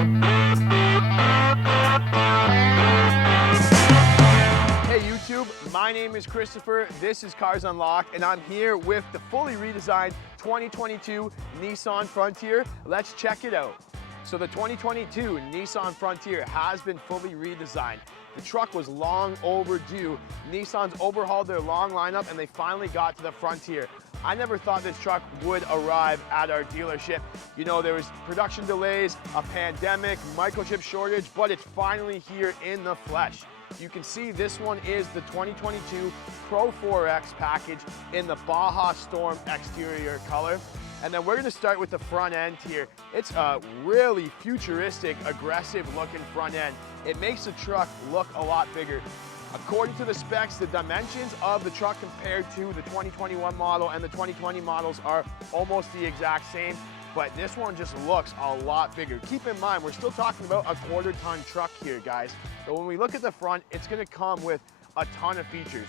Hey YouTube, my name is Christopher, this is Cars Unlocked, and I'm here with the fully redesigned 2022 Nissan Frontier. Let's check it out. So the 2022 Nissan Frontier has been fully redesigned. The truck was long overdue. Nissan's overhauled their long lineup and they finally got to the Frontier. I never thought this truck would arrive at our dealership. You know, there was production delays, a pandemic, microchip shortage, but it's finally here in the flesh. You can see this one is the 2022 Pro-4x package in the Baja Storm exterior color. And then we're gonna start with the front end here. It's a really futuristic, aggressive looking front end. It makes the truck look a lot bigger. According to the specs, the dimensions of the truck compared to the 2021 model and the 2020 models are almost the exact same, but this one just looks a lot bigger. Keep in mind, we're still talking about a quarter-ton truck here, guys. But when we look at the front, it's gonna come with a ton of features.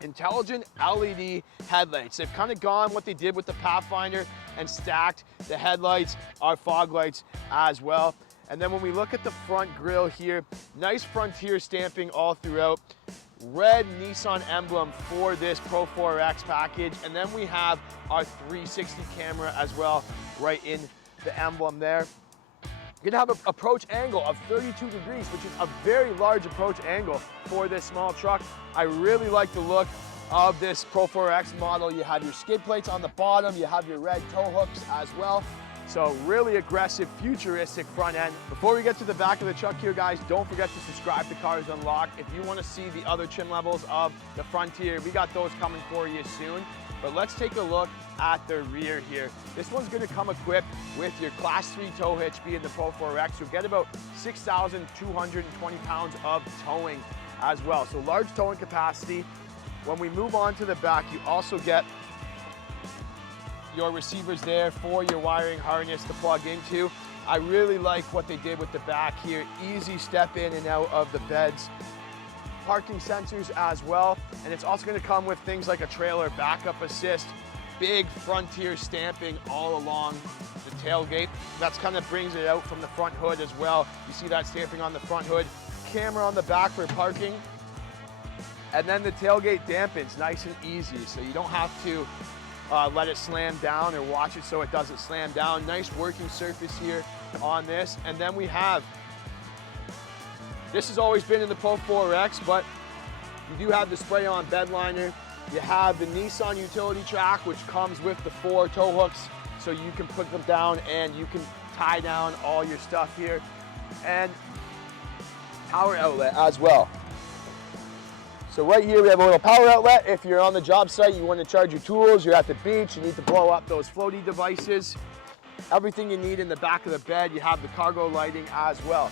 Intelligent LED headlights. They've kind of gone what they did with the Pathfinder and stacked the headlights, our fog lights as well. And then when we look at the front grille here, nice Frontier stamping all throughout. Red Nissan emblem for this Pro-4x package. And then we have our 360 camera as well, right in the emblem there. You're gonna have an approach angle of 32 degrees, which is a very large approach angle for this small truck. I really like the look of this Pro-4x model. You have your skid plates on the bottom, you have your red tow hooks as well. So really aggressive, futuristic front end. Before we get to the back of the truck here, guys, don't forget to subscribe to Cars Unlocked. If you want to see the other trim levels of the Frontier, we got those coming for you soon. But let's take a look at the rear here. This one's gonna come equipped with your Class 3 tow hitch being the Pro-4x. You'll get about 6,220 pounds of towing as well. So large towing capacity. When we move on to the back, you also get your receivers there for your wiring harness to plug into. I really like what they did with the back here. Easy step in and out of the beds. Parking sensors as well. And it's also gonna come with things like a trailer backup assist, big Frontier stamping all along the tailgate. That's kind of brings it out from the front hood as well. You see that stamping on the front hood. Camera on the back for parking. And then the tailgate dampens nice and easy, so you don't have to let it slam down or watch it so it doesn't slam down. Nice working surface here on this. And then we have, this has always been in the Pro-4x, but you do have the spray-on bed liner. You have the Nissan utility track, which comes with the 4 tow hooks, so you can put them down and you can tie down all your stuff here. And power outlet as well. So right here we have a little power outlet. If you're on the job site, you want to charge your tools, you're at the beach, you need to blow up those floaty devices. Everything you need in the back of the bed. You have the cargo lighting as well.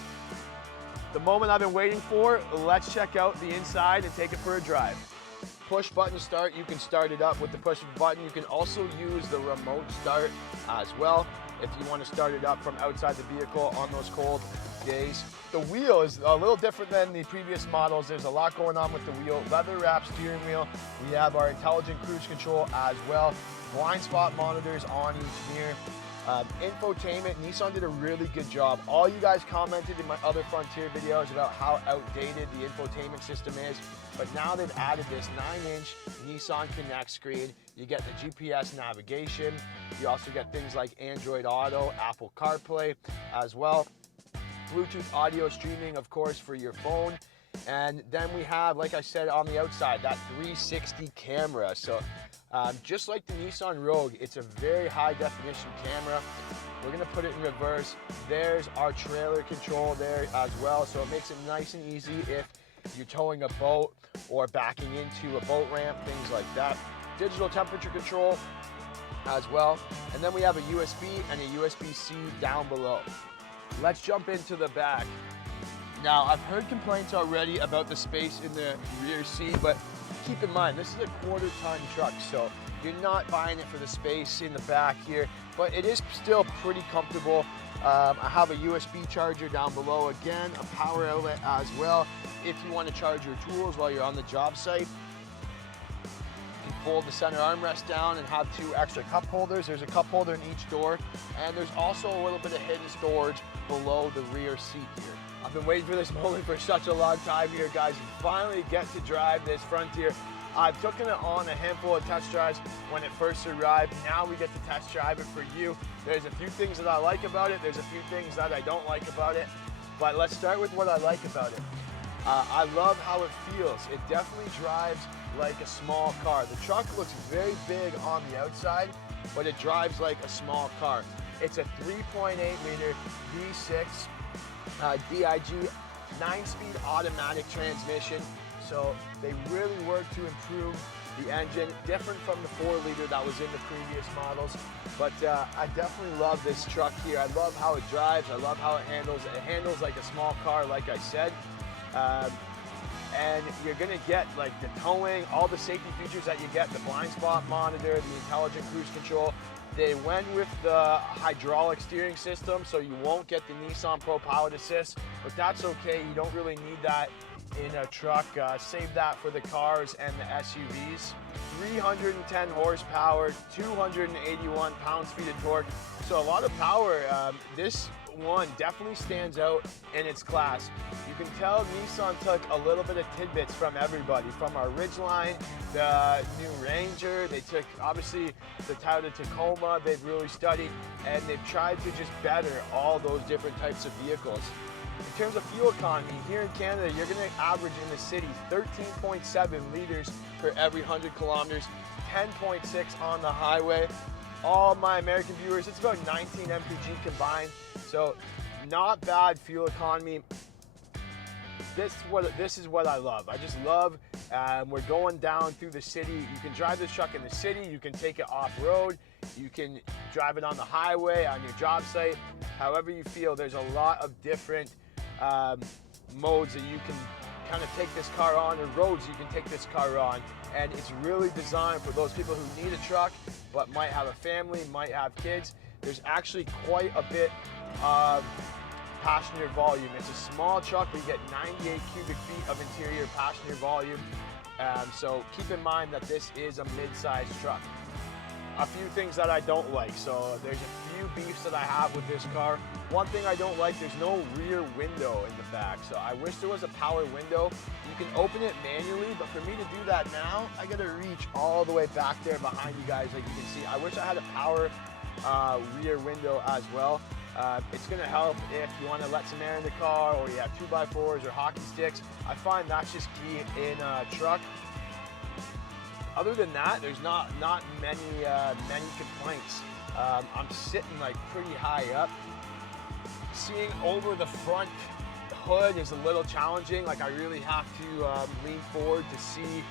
The moment I've been waiting for, let's check out the inside and take it for a drive. Push button start, you can start it up with the push button. You can also use the remote start as well if you want to start it up from outside the vehicle on those cold days. The wheel is a little different than the previous models. There's a lot going on with the wheel. Leather wrap steering wheel. We have our intelligent cruise control as well. Blind spot monitors on each mirror. Infotainment, Nissan did a really good job. All you guys commented in my other Frontier videos about how outdated the infotainment system is, but now they've added this 9-inch Nissan Connect screen. You get the GPS navigation. You also get things like Android Auto, Apple CarPlay as well. Bluetooth audio streaming, of course, for your phone. And then we have, like I said, on the outside, that 360 camera. So just like the Nissan Rogue, it's a very high definition camera. We're gonna put it in reverse. There's our trailer control there as well. So it makes it nice and easy if you're towing a boat or backing into a boat ramp, things like that. Digital temperature control as well. And then we have a USB and a USB-C down below. Let's jump into the back. Now, I've heard complaints already about the space in the rear seat, but keep in mind, this is a quarter-ton truck, so you're not buying it for the space in the back here, but it is still pretty comfortable. I have a USB charger down below, again, a power outlet as well, if you want to charge your tools while you're on the job site. You can fold the center armrest down and have 2 extra cup holders. There's a cup holder in each door, and there's also a little bit of hidden storage below the rear seat here. I've been waiting for this moment for such a long time here, guys. Finally get to drive this Frontier. I've taken it on a handful of test drives when it first arrived. Now we get to test drive it for you. There's a few things that I like about it. There's a few things that I don't like about it. But let's start with what I like about it. I love how it feels. It definitely drives like a small car. The truck looks very big on the outside, but it drives like a small car. It's a 3.8 liter V6 DIG 9-speed automatic transmission. So they really work to improve the engine, different from the 4-liter that was in the previous models. But I definitely love this truck here. I love how it drives. I love how it handles. It handles like a small car, like I said. And you're gonna get like the towing, all the safety features that you get, the blind spot monitor, the intelligent cruise control. They went with the hydraulic steering system, so you won't get the Nissan Pro Pilot Assist, but that's okay. You don't really need that in a truck. Save that for the cars and the SUVs. 310 horsepower, 281 pounds-feet of torque. So a lot of power. This one definitely stands out in its class. You can tell Nissan took a little bit of tidbits from everybody, from our Ridgeline, the new Ranger. They took obviously the Toyota Tacoma. They've really studied, and they've tried to just better all those different types of vehicles. In terms of fuel economy, here in Canada, you're going to average in the city 13.7 liters per every 100 kilometers, 10.6 on the highway. All my American viewers, it's about 19 mpg combined. So not bad fuel economy. This is what I love. I just love, we're going down through the city. You can drive this truck in the city. You can take it off-road. You can drive it on the highway, on your job site, however you feel. There's a lot of different modes that you can kind of take this car on, or roads you can take this car on. And it's really designed for those people who need a truck, but might have a family, might have kids. There's actually quite a bit of passenger volume. It's a small truck, but you get 98 cubic feet of interior passenger volume. So keep in mind that this is a mid-sized truck. A few things that I don't like. So there's a few beefs that I have with this car. One thing I don't like, there's no rear window in the back. So I wish there was a power window. You can open it manually, but for me to do that now, I gotta reach all the way back there behind you guys, like you can see. I wish I had a power rear window as well. It's gonna help if you wanna let some air in the car, or you have 2x4s or hockey sticks. I find that's just key in a truck. Other than that, there's not many complaints. I'm sitting like pretty high up. Seeing over the front hood is a little challenging. Like I really have to lean forward to see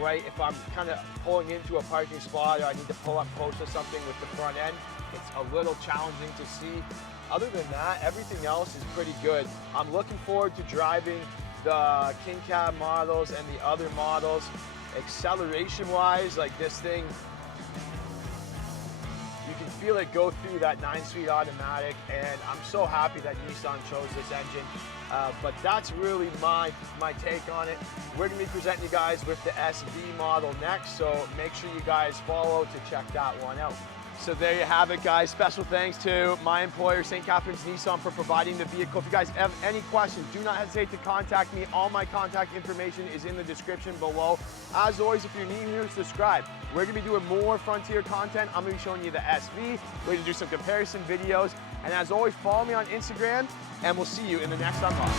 right if I'm kind of pulling into a parking spot, or I need to pull up close to something with the front end. It's a little challenging to see. Other than that, everything else is pretty good. I'm looking forward to driving the King Cab models and the other models. Acceleration wise, like this thing, you can feel it go through that 9-speed automatic, and I'm so happy that Nissan chose this engine. But that's really my take on it. We're gonna be presenting you guys with the SV model next, so make sure you guys follow to check that one out. So there you have it, guys. Special thanks to my employer, St. Catharines Nissan, for providing the vehicle. If you guys have any questions, do not hesitate to contact me. All my contact information is in the description below. As always, if you're new here, subscribe. We're gonna be doing more Frontier content. I'm gonna be showing you the SV. We're gonna do some comparison videos. And as always, follow me on Instagram, and we'll see you in the next unlock.